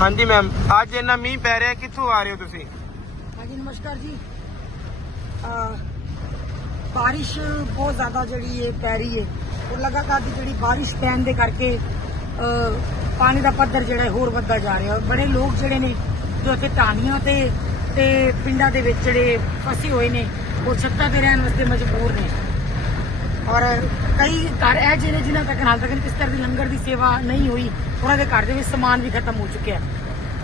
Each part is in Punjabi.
ਹਾਂਜੀ ਮੈਮ ਅੱਜ ਇੰਨਾ ਮੀਂਹ ਪੈ ਰਿਹਾ, ਕਿੱਥੋਂ ਆ ਰਹੇ ਹੋ ਤੁਸੀਂ? ਹਾਂਜੀ, ਨਮਸਕਾਰ ਜੀ। ਬਾਰਿਸ਼ ਬਹੁਤ ਜ਼ਿਆਦਾ ਜਿਹੜੀ ਹੈ ਪੈ ਰਹੀ ਹੈ ਔਰ ਲਗਾਤਾਰ ਦੀ ਜਿਹੜੀ ਬਾਰਿਸ਼ ਪੈਣ ਦੇ ਕਰਕੇ ਪਾਣੀ ਦਾ ਪੱਧਰ ਜਿਹੜਾ ਹੋਰ ਵੱਧਦਾ ਜਾ ਰਿਹਾ। ਔਰ ਬੜੇ ਲੋਕ ਜਿਹੜੇ ਨੇ, ਜੋ ਇੱਥੇ ਢਾਣੀਆਂ ਤੇ ਤੇ ਪਿੰਡਾਂ ਦੇ ਵਿੱਚ ਜਿਹੜੇ ਫਸੇ ਹੋਏ ਨੇ, ਉਹ ਛੱਤਾਂ ਤੇ ਰਹਿਣ ਵਾਸਤੇ ਮਜਬੂਰ ਨੇ। ਔਰ ਕਈ ਘਰ ਇਹ ਜਿਹੇ ਨੇ ਜਿਨ੍ਹਾਂ ਤੱਕ ਹਾਲ ਤੱਕ ਇਸ ਤਰ੍ਹਾਂ ਦੀ ਲੰਗਰ ਦੀ ਸੇਵਾ ਨਹੀਂ ਹੋਈ ਉਹਨਾਂ ਦੇ ਘਰ ਦੇ ਵਿੱਚ ਸਮਾਨ ਵੀ ਖਤਮ ਹੋ ਚੁੱਕਿਆ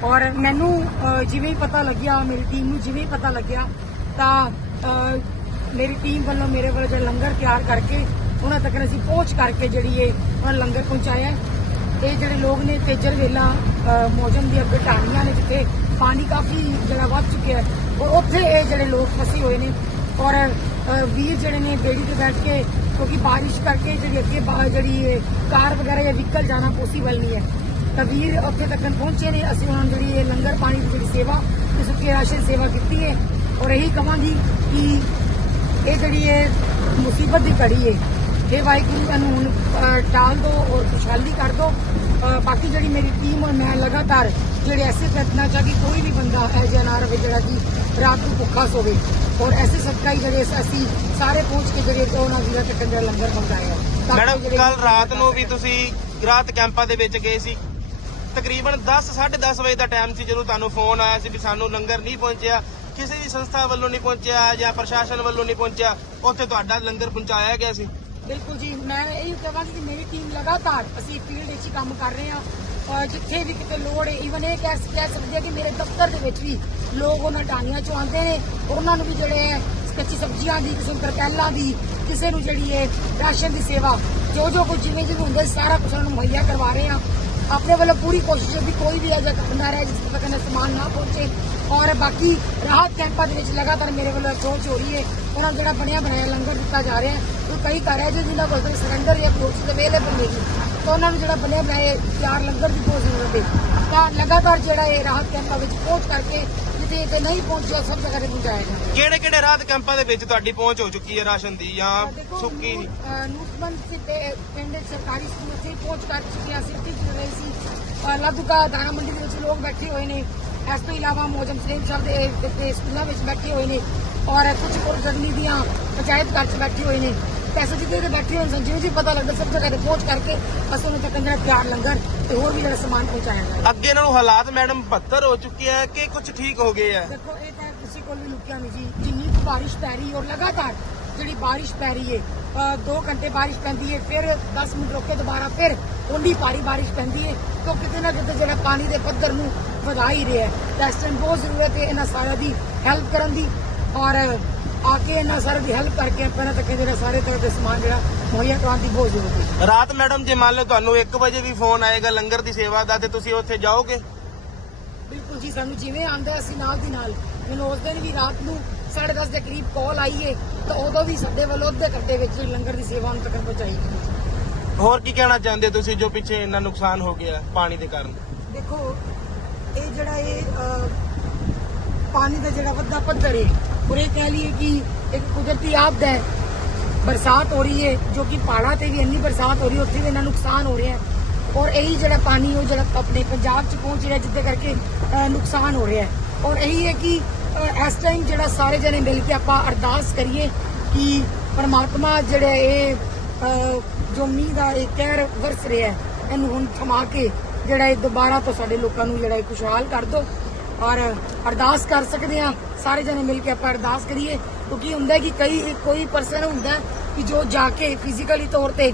ਔਰ ਮੈਨੂੰ ਅਹ, ਜਿਵੇਂ ਹੀ ਪਤਾ ਲੱਗਿਆ ਮੇਰੀ ਟੀਮ ਨੂੰ ਜਿਵੇਂ ਹੀ ਪਤਾ ਲੱਗਿਆ ਤਾਂ ਅਹ, ਮੇਰੀ ਟੀਮ ਵੱਲੋਂ ਮੇਰੇ ਵੱਲੋਂ ਜਿਹੜਾ ਲੰਗਰ ਤਿਆਰ ਕਰਕੇ ਉਹਨਾਂ ਤੱਕ ਅਸੀਂ ਪਹੁੰਚ ਕਰਕੇ ਜਿਹੜੀ ਇਹ ਉਹਨਾਂ ਨੂੰ ਲੰਗਰ ਪਹੁੰਚਾਇਆ ਹੈ। ਇਹ ਜਿਹੜੇ ਲੋਕ ਨੇ ਤੇਜਰ ਵੇਲਾ ਅਹ, ਮੌਜਮ ਦੀਆਂ ਅੱਗੇ ਨੇ ਜਿੱਥੇ ਪਾਣੀ ਕਾਫੀ ਜਿਹੜਾ ਵੱਧ ਚੁੱਕਿਆ ਹੈ ਔਰ ਉੱਥੇ ਇਹ ਜਿਹੜੇ ਲੋਕ ਫਸੇ ਹੋਏ ਨੇ ਔਰ ਅਹ, ਵੀਰ ਜਿਹੜੇ ਨੇ ਬੇੜੀ ਤੇ ਬੈਠ ਕੇ ਕਿਉਂਕਿ ਬਾਰਿਸ਼ ਕਰਕੇ ਜਿਹੜੀ ਅੱਗੇ ਬਾ- ਜਿਹੜੀ ਇਹ ਕਾਰ ਵਗੈਰਾ ਜਾਂ ਵਹੀਕਲ ਜਾਣਾ ਪੋਸੀਬਲ ਨਹੀਂ ਹੈ। ਤਾਂ ਵੀਰ ਉੱਥੇ ਤੱਕ ਪਹੁੰਚੇ ਨੇ, ਅਸੀਂ ਉਹਨਾਂ ਨੂੰ ਜਿਹੜੀ ਇਹ ਲੰਗਰ ਪਾਣੀ ਦੀ ਜਿਹੜੀ ਸੇਵਾ ਤੇ ਸੁੱਕੇ ਰਾਸ਼ਨ ਸੇਵਾ ਕੀਤੀ ਹੈ। ਔਰ ਇਹੀ ਕਹਾਂਗੀ ਕਿ ਇਹ ਜਿਹੜੀ ਇਹ ਮੁਸੀਬਤ ਦੀ ਘੜੀ ਹੈ। ਇਹ ਵਾਹਿਗੁਰੂ, ਇਹਨੂੰ ਹੁਣ ਟਾਲ ਦੋ ਔਰ ਖੁਸ਼ਹਾਲੀ ਕਰ ਦੋ ਬਾਕੀ ਜਿਹੜੀ ਮੇਰੀ ਟੀਮ ਔਰ ਮੈਂ ਲਗਾਤਾਰ ਜਿਹੜੇ ਐਸੇ ਕਰਨਾ ਚਾਹੀ ਕੋਈ ਵੀ ਬੰਦਾ ਇਹ ਜਿਹਾ ਨਾ ਰਵੇ ਜਿਹੜਾ ਕਿ ਰਾਤ ਨੂੰ ਭੁੱਖਾ ਸੋਵੇ। ਔਰ ਐਸੇ ਸਦਕਾ ਹੀ ਜਿਹੜੇ ਅਸੀਂ ਸਾਰੇ ਪਹੁੰਚ ਕੇ ਜਿਹੜੇ ਉਹਨਾਂ ਵੀਰਾਂ ਤੱਕ ਜਿਹੜਾ ਲੰਗਰ ਕਿ ਮੈਡਮ ਕੱਲ ਰਾਤ ਨੂੰ ਵੀ ਤੁਸੀਂ ਰਾਤ ਕੈਂਪਾਂ ਦੇ ਵਿੱਚ ਗਏ ਸੀ। ਤਕਰੀਬਨ 10 10:30 ਵਜੇ ਦਾ ਟਾਈਮ ਸੀ ਜਦੋਂ ਤੁਹਾਨੂੰ ਫੋਨ ਆਇਆ ਸੀ ਵੀ ਸਾਨੂੰ ਲੰਗਰ ਨਹੀਂ ਪਹੁੰਚਿਆ। ਕਿਸੇ ਵੀ ਸੰਸਥਾ ਵੱਲੋਂ ਨਹੀਂ ਪਹੁੰਚਿਆ ਜਾਂ ਪ੍ਰਸ਼ਾਸਨ ਵੱਲੋਂ ਨਹੀਂ ਪਹੁੰਚਿਆ ਉੱਥੇ ਤੁਹਾਡਾ ਲੰਗਰ ਪਹੁੰਚਾਇਆ ਗਿਆ ਸੀ। ਬਿਲਕੁਲ ਜੀ, ਮੈਂ ਇਹ ਕਹਾਂਗੀ ਕਿ ਮੇਰੀ ਟੀਮ ਲਗਾਤਾਰ ਅਸੀਂ ਫੀਲਡ ਵਿੱਚ ਹੀ ਕੰਮ ਕਰ ਰਹੇ ਹਾਂ। ਔਰ ਜਿੱਥੇ ਵੀ ਕਿਤੇ ਲੋੜ ਹੈ ਈਵਨ ਇਹ ਕਹਿ ਕਹਿ ਸਕਦੇ ਹਾਂ ਕਿ ਮੇਰੇ ਦਫ਼ਤਰ ਦੇ ਵਿੱਚ ਵੀ ਲੋਕ ਉਹਨਾਂ ਟਾਣੀਆਂ ਚੋਂ ਆਉਂਦੇ ਨੇ। ਉਹਨਾਂ ਨੂੰ ਵੀ ਜਿਹੜੇ ਹੈ ਕੱਚੀ ਸਬਜ਼ੀਆਂ ਦੀ, ਕਿਸੇ ਨੂੰ ਤਰਕੈਲਾਂ ਦੀ, ਕਿਸੇ ਨੂੰ ਜਿਹੜੀ ਹੈ ਰਾਸ਼ਨ ਦੀ ਸੇਵਾ ਜੋ ਜੋ ਕੁਝ ਜਿਵੇਂ ਜਿਵੇਂ ਹੁੰਦਾ, ਸਾਰਾ ਕੁਝ ਉਹਨਾਂ ਨੂੰ ਮੁਹੱਈਆ ਕਰਵਾ ਰਹੇ ਹਾਂ। ਆਪਣੇ ਵੱਲੋਂ ਪੂਰੀ ਕੋਸ਼ਿਸ਼ ਹੈ ਵੀ ਕੋਈ ਵੀ ਅਜਿਹਾ ਬੰਦਾ ਰਹੇ ਜਿਸ ਤੱਕ ਨਾ ਸਮਾਨ ਨਾ ਪਹੁੰਚੇ। ਔਰ ਬਾਕੀ ਰਾਹਤ ਕੈਂਪਾਂ ਦੇ ਵਿੱਚ ਲਗਾਤਾਰ ਮੇਰੇ ਵੱਲੋਂ ਅਪਰੋਚ ਹੋ ਰਹੀ ਹੈ। ਉਹਨਾਂ ਨੂੰ ਜਿਹੜਾ ਬਣਿਆ ਬਣਾਇਆ ਲੰਗਰ ਦਿੱਤਾ ਜਾ ਰਿਹਾ ਉਹ ਕਈ ਘਰ ਹੈ ਜੋ ਜਿਨ੍ਹਾਂ ਕੋਲ ਸਿਲੰਡਰ ਜਾਂ ਕੋਚ ਅਵੇਲੇਬਲ ਨਹੀਂ ਤਾਂ ਉਹਨਾਂ ਨੂੰ ਜਿਹੜਾ ਬਣਿਆ ਬਣਾਇਆ ਚਾਰ ਲੰਗਰ ਦੀ ਬਹੁਤ ਜ਼ਰੂਰਤ ਹੈ ਤਾਂ ਲਗਾਤਾਰ ਜਿਹੜਾ ਇਹ ਰਾਹਤ ਕੈਂਪਾਂ ਵਿੱਚ ਪਹੁੰਚ ਕਰਕੇ ਜਿੱਥੇ ਜਿੱਥੇ ਨਹੀਂ ਪਹੁੰਚਿਆ ਸਭ ਜਗ੍ਹਾ ਤੇ ਪਹੁੰਚਾਇਆ ਕਿਹੜੇ ਕਿਹੜੇ ਰਾਤ ਕੈਂਪਾਂ ਦੇ ਵਿੱਚ ਤੁਹਾਡੀ ਪਹੁੰਚ ਹੋ ਚੁੱਕੀ ਹੈ ਰਾਸ਼ਨ ਦੀ ਜਾਂ ਸੁੱਕੀ? ਨੂਤਮਨ ਸੀ ਤੇ ਪਿੰਡ ਸਰਕਾਰੀ ਸਕੂਲ ਅਸੀਂ ਪਹੁੰਚ ਕਰ ਚੁੱਕੇ ਹਾਂ ਸਿੱਧੀ ਚ ਰਹੇ ਸੀ। ਲਾਧੂਕਾ ਦਾਣਾ ਮੰਡੀ ਦੇ ਵਿੱਚ ਲੋਕ ਬੈਠੇ ਹੋਏ ਨੇ। ਇਸ ਤੋਂ ਇਲਾਵਾ ਮੋਜਮ ਸਲੇਮ ਸਾਹਿਬ ਦੇ ਸਕੂਲਾਂ ਵਿੱਚ ਬੈਠੇ ਹੋਏ ਨੇ। ਔਰ ਕੁਝ ਕੋਲ ਗਰਮੀ ਦੀਆਂ ਪੰਚਾਇਤ ਘਰ 'ਚ ਬੈਠੇ ਹੋਏ ਨੇ। ਪੈਸੇ ਜਿੱਦੇ ਦੇ ਬੈਠੇ ਹੋਏ ਸਨ ਜੀ ਪਤਾ ਲੱਗਦਾ ਸਭ ਜਗ੍ਹਾ ਤੇ ਪਹੁੰਚ ਕਰਕੇ ਬਸ ਉਹਨਾਂ ਤੱਕ ਅੰਦਰ ਤਿਆਰ ਲੰਗਰ ਤੇ ਹੋਰ ਵੀ ਜਿਹੜਾ ਸਮਾਨ ਪਹੁੰਚਾਇਆ ਜਾਏ ਅੱਗੇ ਇਹਨਾਂ ਨੂੰ ਹਾਲਾਤ ਮੈਡਮ 72 ਹੋ ਚੁੱਕੇ ਹੈ ਕਿ ਕੁਝ ਠੀਕ ਹੋ ਗਏ ਹੈ ਦੇਖੋ ਇਹ ਤਾਂ ਕਿਸੇ ਕੋਲ ਵੀ ਲੁਕਿਆ ਨਹੀਂ ਜੀ। ਜਿੰਨੀ ਬਾਰਿਸ਼ ਪੈ ਰਹੀ ਔਰ ਲਗਾਤਾਰ ਜਿਹੜੀ ਬਾਰਿਸ਼ ਪੈ ਰਹੀ ਹੈ 2 ਘੰਟੇ ਬਾਰਿਸ਼ ਪੈਂਦੀ ਹੈ ਫਿਰ 10 ਮਿੰਟ ਰੁਕ ਕੇ ਦੁਬਾਰਾ ਫਿਰ ਓਨੀ ਭਾਰੀ ਬਾਰਿਸ਼ ਪੈਂਦੀ ਹੈ ਤਾਂ ਕਿਤੇ ਨਾ ਕਿਤੇ ਜਿਹੜਾ ਪਾਣੀ ਦੇ ਪੱਧਰ ਨੂੰ ਵਧਾ ਹੀ ਰਿਹਾ ਹੈ। ਤਾਂ ਇਸ ਟਾਈਮ ਬਹੁਤ ਜ਼ਰੂਰਤ ਹੈ ਇਹਨਾਂ ਸਾਰਿਆਂ ਦੀ ਹੈਲਪ ਕਰਨ ਦੀ ਔਰ ਆ ਕੇ ਇਹਨਾਂ ਸਾਰਿਆਂ ਦੀ ਹੈਲਪ ਕਰਕੇ ਪਹਿਲਾਂ ਤੱਕ ਜਿਹੜਾ ਸਾਰੇ ਤਰ੍ਹਾਂ ਦੇ ਸਮਾਨ ਜਿਹੜਾ ਮੁਹੱਈਆ ਕਰਾਉਣ ਦੀ ਬਹੁਤ ਜ਼ਰੂਰਤ ਹੈ। ਰਾਤ ਮੈਡਮ ਜੇ ਮੰਨ ਲਓ ਤੁਹਾਨੂੰ 1 ਵਜੇ ਵੀ ਫੋਨ ਆਏਗਾ ਲੰਗਰ ਦੀ ਸੇਵਾ ਦਾ ਤੇ ਤੁਸੀਂ ਉੱਥੇ ਜਾਓਗੇ? ਬਿਲਕੁਲ ਜੀ ਸਾਨੂੰ ਜਿਵੇਂ ਆਂਦਾ ਅਸੀਂ ਨਾਲ ਦੀ ਨਾਲ। ਮੈਨੂੰ ਉਸ ਦਿਨ ਵੀ ਰਾਤ ਨੂੰ 10:30 ਦੇ ਕਰੀਬ ਕਾਲ ਆਈ ਏ ਤਾਂ ਉਦੋਂ ਵੀ ਸਾਡੇ ਵੱਲੋਂ ਅੱਧੇ ਘੰਟੇ ਵਿੱਚ ਲੰਗਰ ਦੀ ਸੇਵਾ ਹੁਣ ਤੱਕ ਪਹੁੰਚਾਈ ਗਈ ਹੋਰ ਕੀ ਕਹਿਣਾ ਚਾਹੁੰਦੇ ਤੁਸੀਂ ਜੋ ਪਿੱਛੇ ਇੰਨਾ ਨੁਕਸਾਨ ਹੋ ਗਿਆ ਪਾਣੀ ਦੇ ਕਾਰਨ? ਦੇਖੋ ਇਹ ਜਿਹੜਾ ਇਹ ਅਹ, ਪਾਣੀ ਦਾ ਜਿਹੜਾ ਵੱਡਾ ਪੱਧਰ ਹੈ ਔਰ ਇਹ ਕਹਿ ਲਈਏ ਕਿ ਇੱਕ ਕੁਦਰਤੀ ਆਪਦਾ ਹੈ, ਬਰਸਾਤ ਹੋ ਰਹੀ ਹੈ, ਜੋ ਕਿ ਪਹਾੜਾਂ ਤੇ ਵੀ ਇੰਨੀ ਬਰਸਾਤ ਹੋ ਰਹੀ ਉੱਥੇ ਵੀ ਇੰਨਾ ਨੁਕਸਾਨ ਹੋ ਰਿਹਾ ਹੈ। ਔਰ ਇਹੀ ਜਿਹੜਾ ਪਾਣੀ, ਉਹ ਜਿਹੜਾ ਆਪਣੇ ਪੰਜਾਬ 'ਚ ਪਹੁੰਚ ਰਿਹਾ, ਜਿੱਦੇ ਕਰਕੇ ਨੁਕਸਾਨ ਹੋ ਰਿਹਾ ਹੈ। ਔਰ ਇਹੀ ਹੈ ਕਿ ਇਸ ਟਾਈਮ ਜਿਹੜਾ ਸਾਰੇ ਜਣੇ ਮਿਲ ਕੇ ਆਪਾਂ ਅਰਦਾਸ ਕਰੀਏ ਕਿ ਪਰਮਾਤਮਾ ਜਿਹੜਾ ਇਹ ਜੋ ਮੀਂਹ ਦਾ ਇਹ ਕਹਿਰ ਵਰਸ ਰਿਹਾ ਹੈ, ਇਹਨੂੰ ਹੁਣ ਥਮਾ ਕੇ ਜਿਹੜਾ ਇਹ ਦੁਬਾਰਾ ਤੋਂ ਸਾਡੇ ਲੋਕਾਂ ਨੂੰ ਜਿਹੜਾ ਇਹ ਖੁਸ਼ਹਾਲ ਕਰ ਦੋ। ਔਰ ਅਰਦਾਸ ਕਰ ਸਕਦੇ ਆ ਸਾਰੇ ਜਣੇ ਮਿਲ ਕੇ ਆਪਾਂ ਅਰਦਾਸ ਕਰੀਏ ਕਿਉਂਕਿ ਹੁੰਦਾ ਕਿ ਕਈ ਕੋਈ ਪਰਸਨ ਹੁੰਦਾ ਕਿ ਜੋ ਜਾ ਕੇ ਫਿਜ਼ੀਕਲੀ ਤੌਰ ਤੇ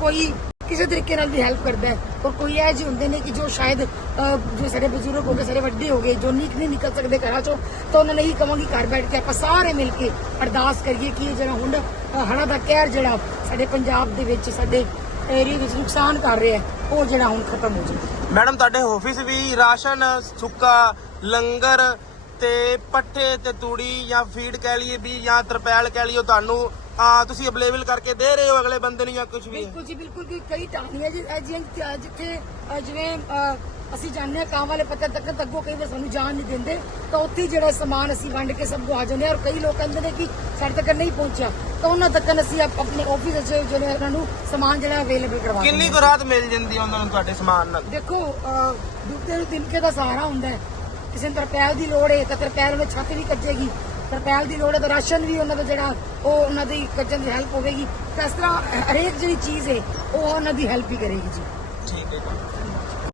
ਕੋਈ ਕਿਸੇ ਤਰੀਕੇ ਨਾਲ ਵੀ ਹੈਲਪ ਕਰਦਾ ਹੈ। ਔਰ ਕੋਈ ਇਹ ਜਿਹੇ ਹੁੰਦੇ ਨੇ ਕਿ ਜੋ ਸ਼ਾਇਦ ਜੋ ਸਾਡੇ ਬਜ਼ੁਰਗ ਹੋ ਗਏ ਸਾਰੇ ਵੱਡੇ ਹੋ ਗਏ ਜੋ ਨੀਕ ਨਹੀਂ ਨਿਕਲ ਸਕਦੇ ਘਰਾਂ ਚੋਂ ਤਾਂ ਉਹਨਾਂ ਨੇ ਹੀ ਕਹਾਂਗੀ ਘਰ ਬੈਠ ਕੇ ਆਪਾਂ ਸਾਰੇ ਮਿਲ ਕੇ ਅਰਦਾਸ ਕਰੀਏ ਕਿ ਇਹ ਜਿਹੜਾ ਹੁਣ ਅਹ, ਦਾ ਕਹਿਰ ਜਿਹੜਾ ਸਾਡੇ ਪੰਜਾਬ ਦੇ ਵਿੱਚ ਸਾਡੇ ਏਰੀਆ ਵਿੱਚ ਨੁਕਸਾਨ ਕਰ ਰਿਹਾ ਹੈ ਉਹ ਜਿਹੜਾ ਹੁਣ ਖਤਮ ਹੋ ਜਾਵੇ ਮੈਡਮ ਤੁਹਾਡੇ ਆਫਿਸ ਵੀ ਰਾਸ਼ਨ ਸੁੱਕਾ ਲੰਗਰ ਤੇ ਪੱਠੇ ਤੇ ਤੂੜੀ ਜਾਂ ਫੀਡ ਕਹਿ ਲਈਏ ਵੀ ਜਾਂ ਤਰਪੈਲ ਕਹਿ ਲਈਏ ਤੁਹਾਨੂੰ ਆ ਤੁਸੀਂ ਅਵੇਲੇਬਲ ਕਰਕੇ ਦੇ ਰਹੇ ਹੋ ਅਗਲੇ ਬੰਦੇ ਨੂੰ ਜਾਂ ਕੁਝ ਵੀ? ਬਿਲਕੁਲ ਜੀ ਬਿਲਕੁਲ ਕਿ ਕਈ ਟਾਣੀਆਂ ਜੀ ਇਹ ਜਿਹੀਆਂ ਕਿ ਜਿੱਥੇ ਅ, ਜਿਵੇਂ ਅ, ਅਸੀਂ ਜਾਣਦੇ ਹਾਂ ਕਾਂ ਵਾਲੇ ਪੱਤੇ ਤੱਕ ਅੱਗੋਂ ਕਈ ਵਾਰ ਸਾਨੂੰ ਜਾਣ ਨਹੀਂ ਦਿੰਦੇ। ਤਾਂ ਉੱਥੇ ਹੀ ਜਿਹੜਾ ਸਮਾਨ ਅਸੀਂ ਵੰਡ ਕੇ ਸਭ ਨੂੰ ਆ ਜਾਂਦੇ ਹਾਂ ਔਰ ਕਈ ਲੋਕ ਕਹਿੰਦੇ ਨੇ ਕਿ ਸਾਡੇ ਤੱਕ ਨਹੀਂ ਪਹੁੰਚਿਆ। ਤਾਂ ਉਹਨਾਂ ਤੱਕ ਅਸੀਂ ਆਪ- ਆਪਣੇ ਆਫਿਸ ਵਿੱਚ ਜਿਹੜੇ ਉਹਨਾਂ ਨੂੰ ਸਮਾਨ ਜਿਹੜਾ ਅਵੇਲੇਬਲ ਕਰਵਾ ਕਿੰਨੀ ਦਿੰਦੇ ਕੁ ਰਾਤ ਮਿਲ ਜਾਂਦੀ ਹੈ ਉਹਨਾਂ ਨੂੰ ਤੁਹਾਡੇ ਸਮਾਨ ਨਾਲ। ਦੇਖੋ ਅਹ, ਡੁੱਬਦੇ ਨੂੰ ਤਿਨਕੇ ਦਾ ਸਹਾਰਾ ਹੁੰਦਾ ਹੈ। ਕਿਸੇ ਨੂੰ ਤਰਪੈਲ ਦੀ ਲੋੜ ਹੈ ਤਾਂ ਤਰਪੈਲ ਉਹਨੇ ਛੱਤ ਵੀ ਕੱਜੇਗੀ। ਤਰਪੈਲ ਦੀ ਲੋੜ ਹੈ ਤਾਂ ਰਾਸ਼ਨ ਵੀ ਉਹਨਾਂ ਦਾ ਜਿਹੜਾ ਉਹ ਉਹਨਾਂ ਦੀ ਕੱਜਣ ਦੀ ਹੈਲਪ ਹੋਵੇਗੀ। ਤਾਂ ਇਸ ਤਰ੍ਹਾਂ ਹਰੇਕ ਜਿਹੜੀ ਚੀਜ਼ ਹੈ, ਉਹ ਉਹਨਾਂ ਦੀ ਹੈਲਪ ਹੀ ਕਰੇਗੀ ਜੀ। ਠੀਕ ਹੈ ਜੀ।